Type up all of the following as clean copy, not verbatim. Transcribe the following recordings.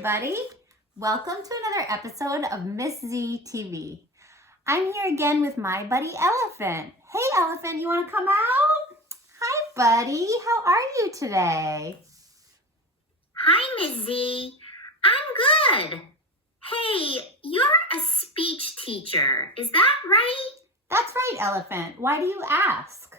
everybody. Welcome to another episode of Miss Z TV. I'm here again with my buddy Elephant. Hey Elephant, you want to come out? Hi buddy, how are you today? Hi Miss Z, I'm good. Hey, you're a speech teacher, is that right? That's right, Elephant. Why do you ask?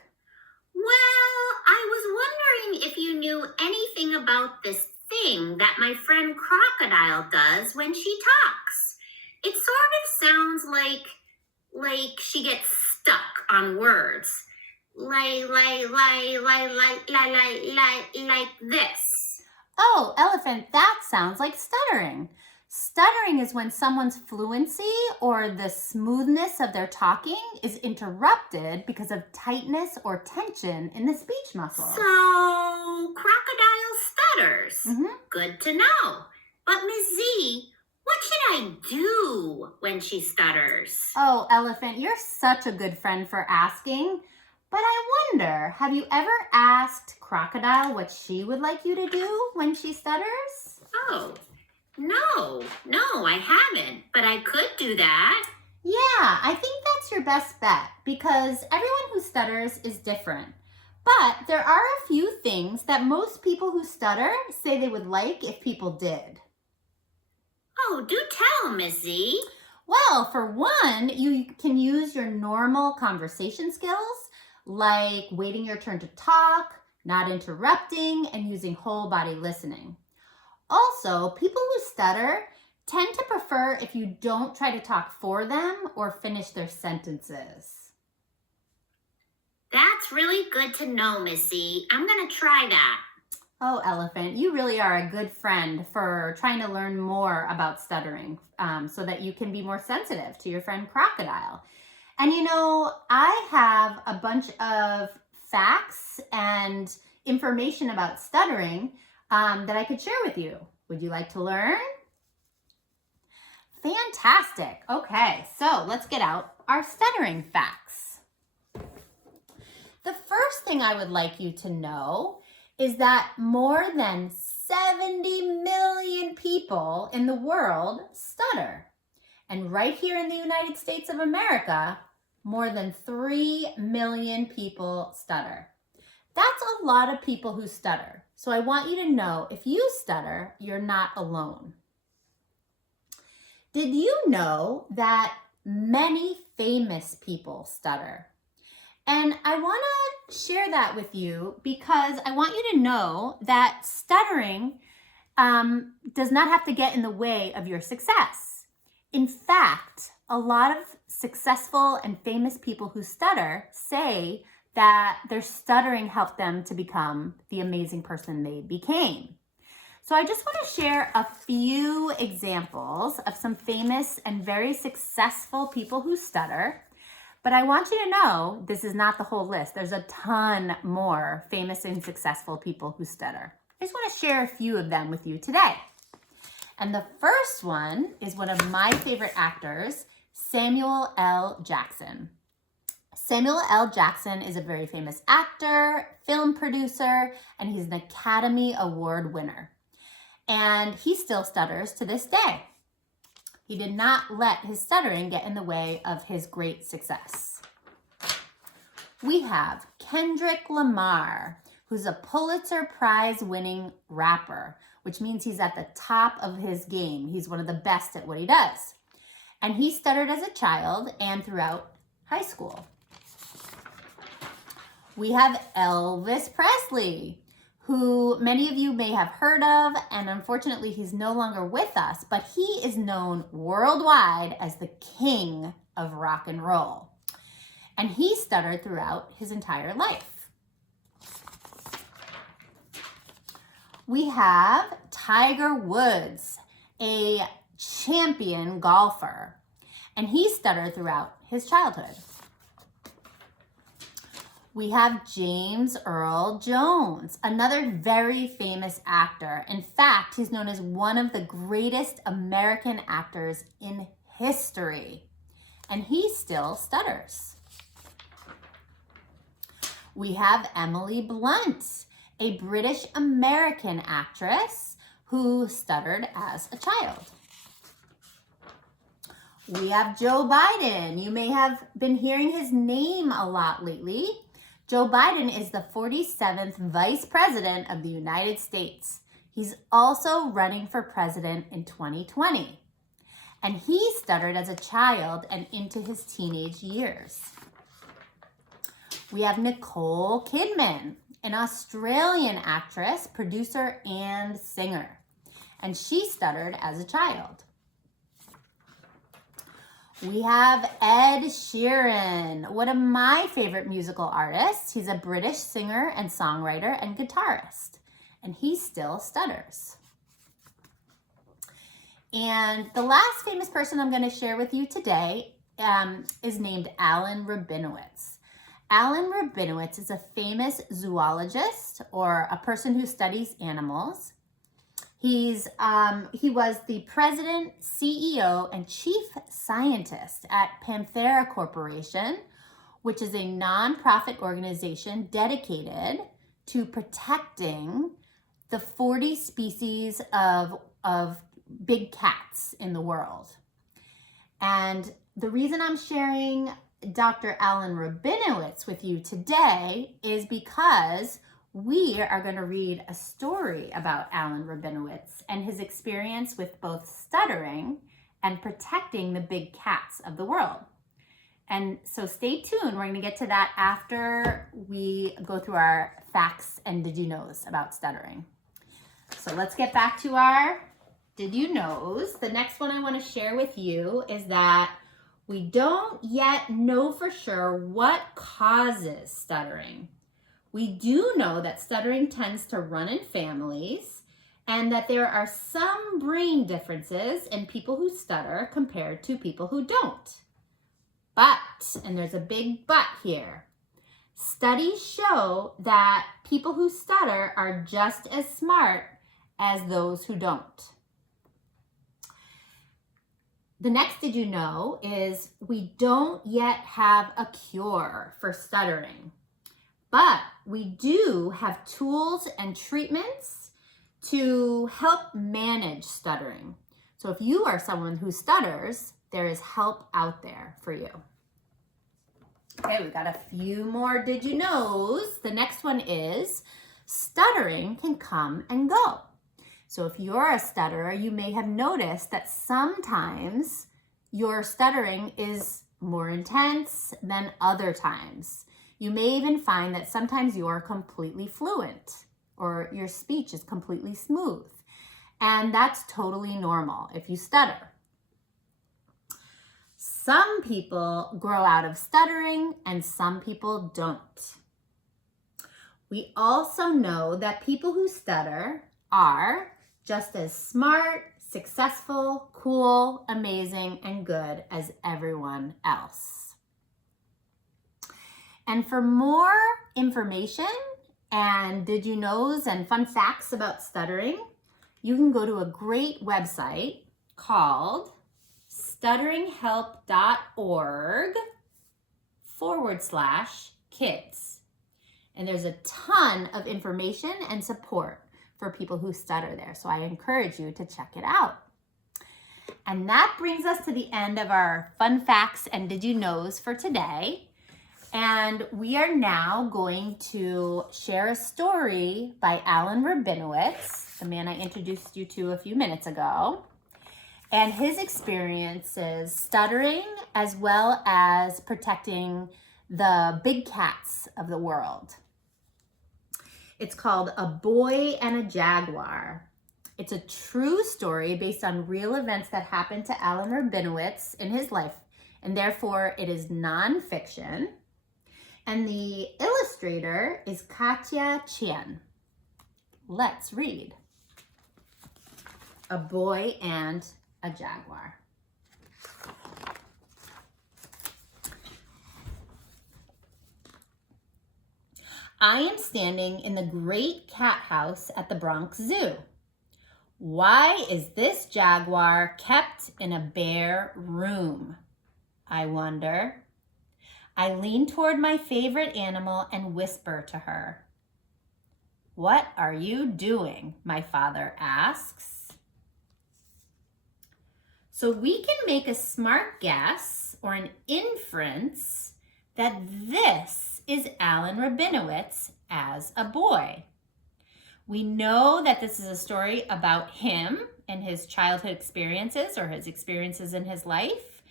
Well, I was wondering if you knew anything about this thing that my friend Crocodile does when she talks. It sort of sounds like she gets stuck on words. Like this. Oh, Elephant, that sounds like stuttering. Stuttering is when someone's fluency or the smoothness of their talking is interrupted because of tightness or tension in the speech muscles. So, Crocodile stutters. Good to know. But Miss Z, what should I do when she stutters? Oh, Elephant, you're such a good friend for asking. But I wonder, have you ever asked Crocodile what she would like you to do when she stutters? Oh, no, I haven't, but I could do that. Yeah, I think that's your best bet because everyone who stutters is different. But there are a few things that most people who stutter say they would like if people did. Oh, do tell, Miss Z. Well, for one, you can use your normal conversation skills like waiting your turn to talk, not interrupting, and using whole body listening. Also, people who stutter tend to prefer if you don't try to talk for them or finish their sentences. That's really good to know, Miss Z. I'm going to try that. Oh, Elephant, you really are a good friend for trying to learn more about stuttering so that you can be more sensitive to your friend Crocodile. And you know, I have a bunch of facts and information about stuttering that I could share with you. Would you like to learn? Fantastic. Okay, so let's get out our stuttering facts. The first thing I would like you to know is that more than 70 million people in the world stutter. And right here in the United States of America, more than 3 million people stutter. That's a lot of people who stutter. So I want you to know if you stutter, you're not alone. Did you know that many famous people stutter? And I want to share that with you because I want you to know that stuttering does not have to get in the way of your success. In fact, a lot of successful and famous people who stutter say that their stuttering helped them to become the amazing person they became. So I just want to share a few examples of some famous and very successful people who stutter. But I want you to know this is not the whole list. There's a ton more famous and successful people who stutter. I just want to share a few of them with you today. And the first one is one of my favorite actors, Samuel L. Jackson. Samuel L. Jackson is a very famous actor, film producer, and he's an Academy Award winner. And he still stutters to this day. He did not let his stuttering get in the way of his great success. We have Kendrick Lamar, who's a Pulitzer Prize winning rapper, which means he's at the top of his game. He's one of the best at what he does. And he stuttered as a child and throughout high school. We have Elvis Presley, who many of you may have heard of, and unfortunately he's no longer with us, but he is known worldwide as the king of rock and roll. And he stuttered throughout his entire life. We have Tiger Woods, a champion golfer, and he stuttered throughout his childhood. We have James Earl Jones, another very famous actor. In fact, he's known as one of the greatest American actors in history, and he still stutters. We have Emily Blunt, a British American actress who stuttered as a child? We have Joe Biden. You may have been hearing his name a lot lately. Joe Biden is the 47th Vice President of the United States. He's also running for president in 2020. And he stuttered as a child and into his teenage years. We have Nicole Kidman, an Australian actress, producer, and singer. And she stuttered as a child. We have Ed Sheeran, one of my favorite musical artists. He's a British singer and songwriter and guitarist, and he still stutters. And the last famous person I'm going to share with you today is named Alan Rabinowitz. Alan Rabinowitz is a famous zoologist, or a person who studies animals. He was the president, CEO, and chief scientist at Panthera Corporation, which is a nonprofit organization dedicated to protecting the 40 species of big cats in the world. And the reason I'm sharing Dr. Alan Rabinowitz with you today is because we are going to read a story about Alan Rabinowitz and his experience with both stuttering and protecting the big cats of the world. And so stay tuned. We're going to get to that after we go through our facts and did you knows about stuttering. So let's get back to our did you knows. The next one I want to share with you is that we don't yet know for sure what causes stuttering. We do know that stuttering tends to run in families and that there are some brain differences in people who stutter compared to people who don't. But, and there's a big but here, studies show that people who stutter are just as smart as those who don't. The next did you know is we don't yet have a cure for stuttering. But we do have tools and treatments to help manage stuttering. So if you are someone who stutters, there is help out there for you. Okay, we've got a few more did you knows. The next one is stuttering can come and go. So if you're a stutterer, you may have noticed that sometimes your stuttering is more intense than other times. You may even find that sometimes you're completely fluent or your speech is completely smooth. And that's totally normal if you stutter. Some people grow out of stuttering and some people don't. We also know that people who stutter are just as smart, successful, cool, amazing, and good as everyone else. And for more information and did you knows and fun facts about stuttering, you can go to a great website called stutteringhelp.org/kids. And there's a ton of information and support for people who stutter there. So I encourage you to check it out. And that brings us to the end of our fun facts and did you knows for today. And we are now going to share a story by Alan Rabinowitz, the man I introduced you to a few minutes ago, and his experiences stuttering as well as protecting the big cats of the world. It's called A Boy and a Jaguar. It's a true story based on real events that happened to Alan Rabinowitz in his life, and therefore it is nonfiction. And the illustrator is Katya Chien. Let's read. A Boy and a Jaguar. I am standing in the great cat house at the Bronx Zoo. Why is this jaguar kept in a bare room? I wonder. I lean toward my favorite animal and whisper to her. "What are you doing?" my father asks. So we can make a smart guess or an inference that this is Alan Rabinowitz as a boy. We know that this is a story about him and his childhood experiences or his experiences in his life.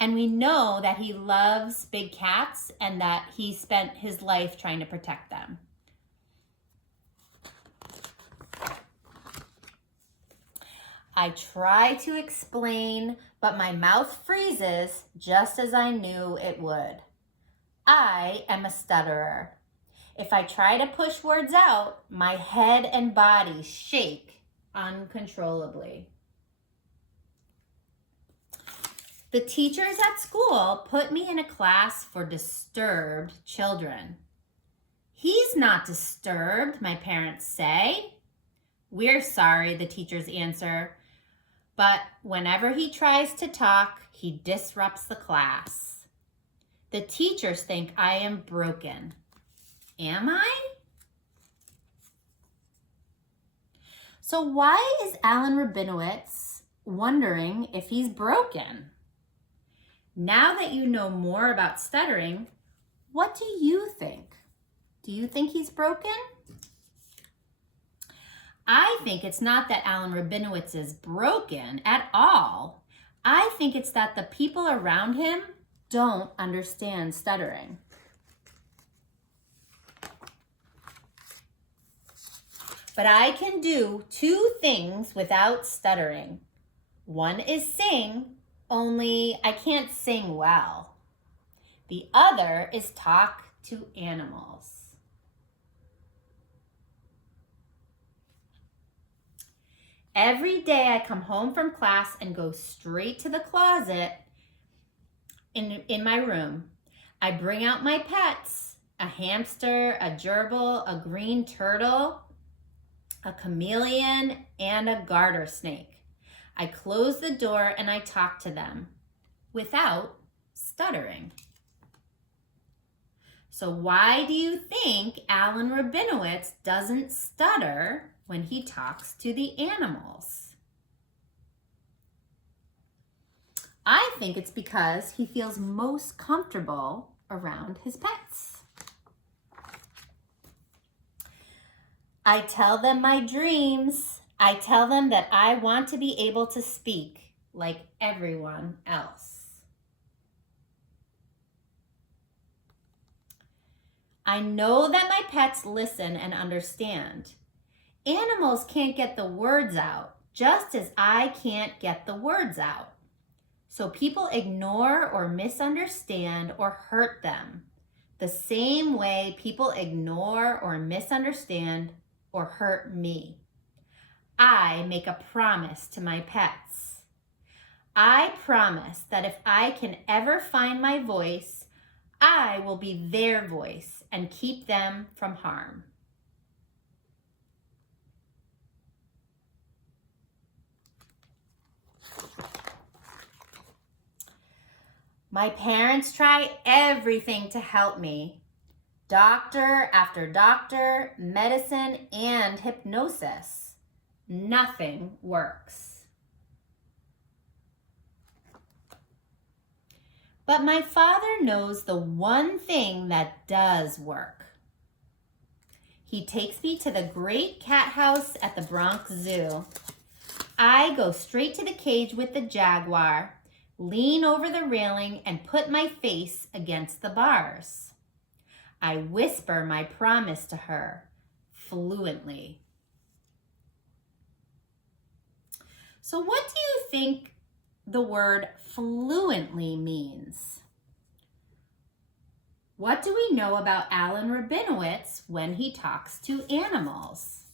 And we know that he loves big cats and that he spent his life trying to protect them. I try to explain, but my mouth freezes just as I knew it would. I am a stutterer. If I try to push words out, my head and body shake uncontrollably. The teachers at school put me in a class for disturbed children. "He's not disturbed," my parents say. "We're sorry," the teachers answer. But whenever he tries to talk, he disrupts the class. The teachers think I am broken. Am I? So why is Alan Rabinowitz wondering if he's broken? Now that you know more about stuttering, what do you think? Do you think he's broken? I think it's not that Alan Rabinowitz is broken at all. I think it's that the people around him don't understand stuttering. But I can do two things without stuttering. One is sing, only I can't sing well. The other is talk to animals. Every day I come home from class and go straight to the closet in my room. I bring out my pets, a hamster, a gerbil, a green turtle, a chameleon, and a garter snake. I close the door and I talk to them without stuttering. So why do you think Alan Rabinowitz doesn't stutter when he talks to the animals? I think it's because he feels most comfortable around his pets. I tell them my dreams. I tell them that I want to be able to speak like everyone else. I know that my pets listen and understand. Animals can't get the words out, just as I can't get the words out. So people ignore or misunderstand or hurt them, the same way people ignore or misunderstand or hurt me. I make a promise to my pets. I promise that if I can ever find my voice, I will be their voice and keep them from harm. My parents try everything to help me. Doctor after doctor, medicine, and hypnosis. Nothing works. But my father knows the one thing that does work. He takes me to the great cat house at the Bronx Zoo. I go straight to the cage with the jaguar, lean over the railing, and put my face against the bars. I whisper my promise to her fluently. So what do you think the word fluently means? What do we know about Alan Rabinowitz when he talks to animals?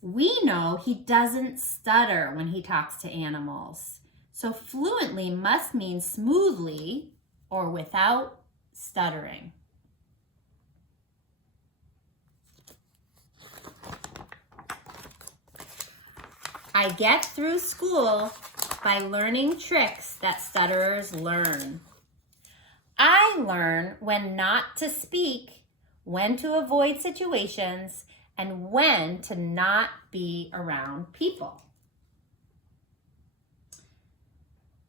We know he doesn't stutter when he talks to animals. So fluently must mean smoothly or without stuttering. I get through school by learning tricks that stutterers learn. I learn when not to speak when to avoid situations, and when to not be around people.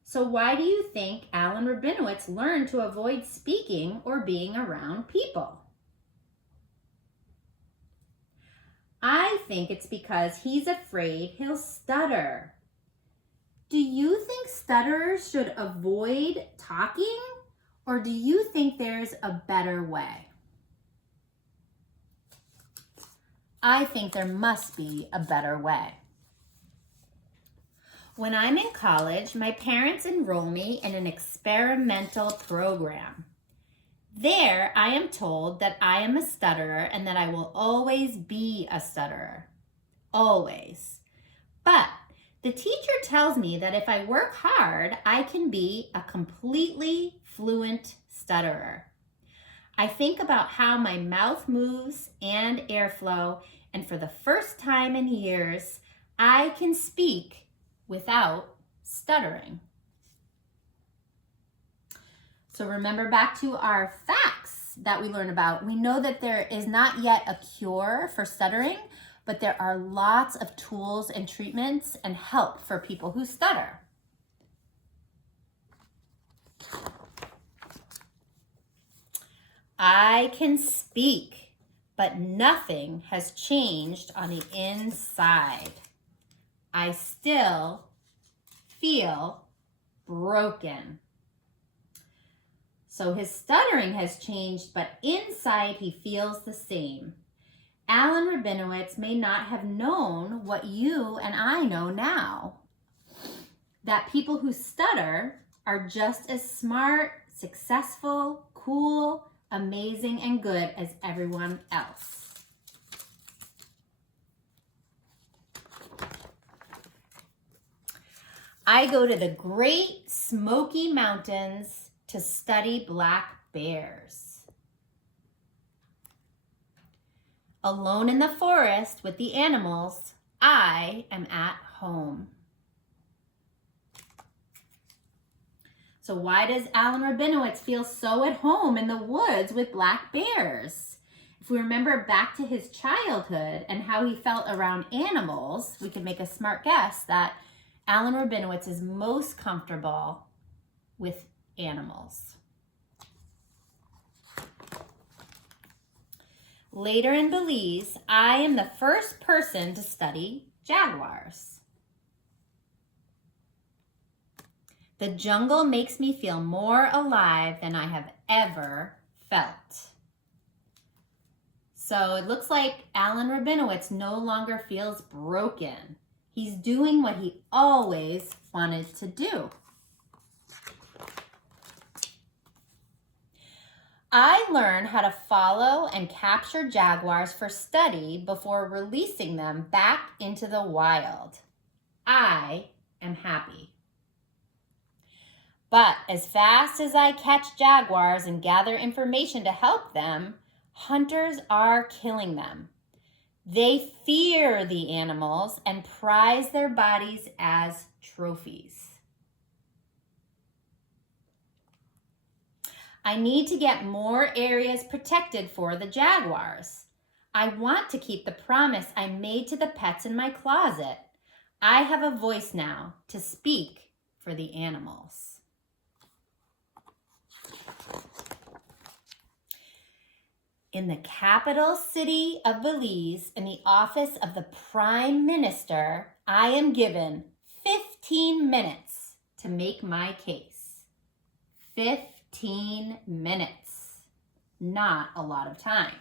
So why do you think Alan Rabinowitz learned to avoid speaking or being around people? I think it's because he's afraid he'll stutter. Do you think stutterers should avoid talking, or do you think there's a better way? I think there must be a better way. When I'm in college, my parents enroll me in an experimental program. There, I am told that I am a stutterer and that I will always be a stutterer. Always. But the teacher tells me that if I work hard, I can be a completely fluent stutterer. I think about how my mouth moves and airflow, and for the first time in years, I can speak without stuttering. So remember back to our facts that we learned about. We know that there is not yet a cure for stuttering, but there are lots of tools and treatments and help for people who stutter. I can speak, but nothing has changed on the inside. I still feel broken. So his stuttering has changed, but inside he feels the same. Alan Rabinowitz may not have known what you and I know now, that people who stutter are just as smart, successful, cool, amazing, and good as everyone else. I go to the Great Smoky Mountains to study black bears. Alone in the forest with the animals, I am at home. So why does Alan Rabinowitz feel so at home in the woods with black bears? If we remember back to his childhood and how he felt around animals, we can make a smart guess that Alan Rabinowitz is most comfortable with animals. Later in Belize, I am the first person to study jaguars. The jungle makes me feel more alive than I have ever felt. So it looks like Alan Rabinowitz no longer feels broken. He's doing what he always wanted to do. I learned how to follow and capture jaguars for study before releasing them back into the wild. I am happy. But as fast as I catch jaguars and gather information to help them, hunters are killing them. They fear the animals and prize their bodies as trophies. I need to get more areas protected for the jaguars. I want to keep the promise I made to the pets in my closet. I have a voice now to speak for the animals. In the capital city of Belize, in the office of the Prime Minister, I am given 15 minutes to make my case. 15 minutes. Not a lot of time.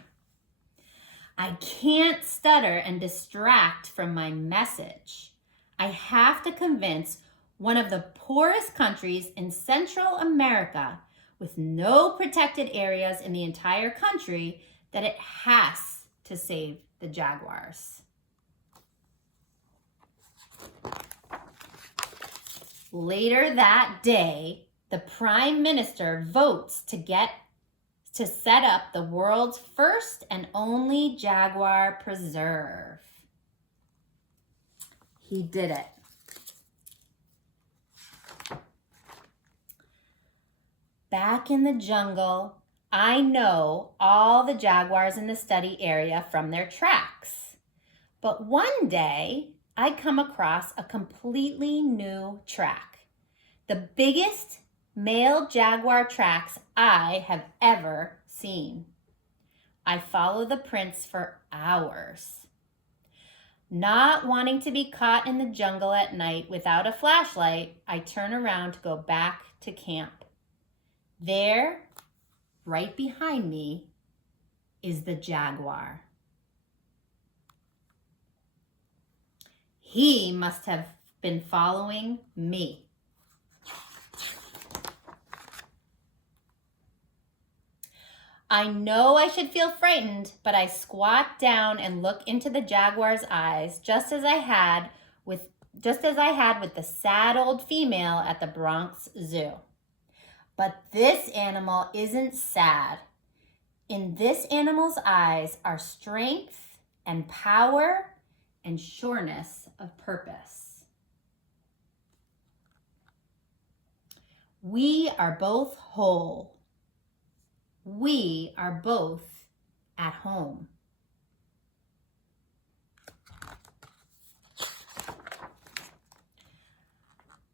I can't stutter and distract from my message. I have to convince one of the poorest countries in Central America with no protected areas in the entire country that it has to save the jaguars. Later that day, the Prime Minister votes to set up the world's first and only jaguar preserve. He did it. Back in the jungle, I know all the jaguars in the study area from their tracks. But one day, I come across a completely new track. The biggest male jaguar tracks I have ever seen. I follow the prints for hours. Not wanting to be caught in the jungle at night without a flashlight, I turn around to go back to camp. There, right behind me, is the jaguar. He must have been following me. I know I should feel frightened, but I squat down and look into the jaguar's eyes, just as I had with the sad old female at the Bronx Zoo. But this animal isn't sad. In this animal's eyes are strength and power and sureness of purpose. We are both whole. We are both at home.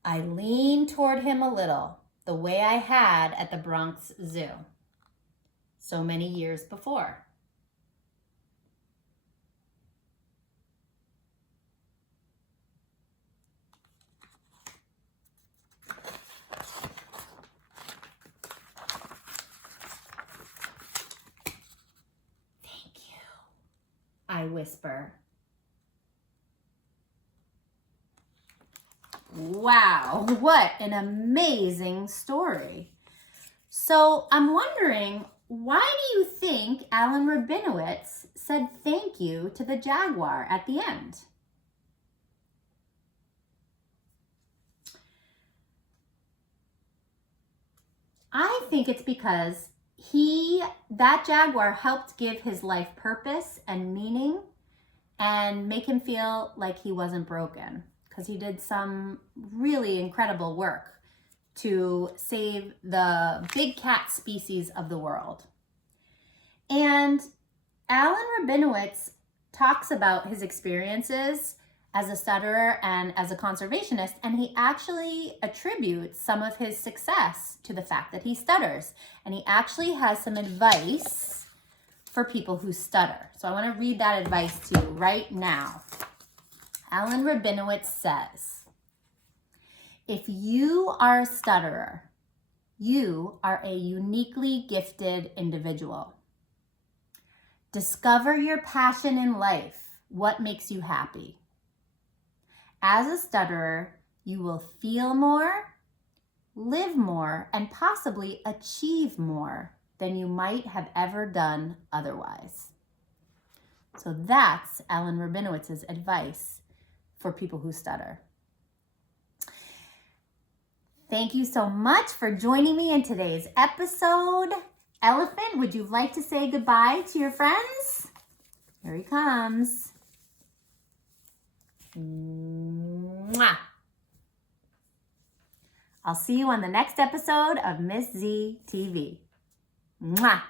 I lean toward him a little, the way I had at the Bronx Zoo so many years before. Thank you, I whisper. Wow, what an amazing story. So I'm wondering, why do you think Alan Rabinowitz said thank you to the jaguar at the end? I think it's because that jaguar helped give his life purpose and meaning and make him feel like he wasn't broken, because he did some really incredible work to save the big cat species of the world. And Alan Rabinowitz talks about his experiences as a stutterer and as a conservationist, and he actually attributes some of his success to the fact that he stutters. And he actually has some advice for people who stutter. So I want to read that advice to you right now. Alan Rabinowitz says, if you are a stutterer, you are a uniquely gifted individual. Discover your passion in life, what makes you happy. As a stutterer, you will feel more, live more, and possibly achieve more than you might have ever done otherwise. So that's Alan Rabinowitz's advice for people who stutter. Thank you so much for joining me in today's episode. Elephant, would you like to say goodbye to your friends? Here he comes. Mwah. I'll see you on the next episode of Miss Z TV. Mwah.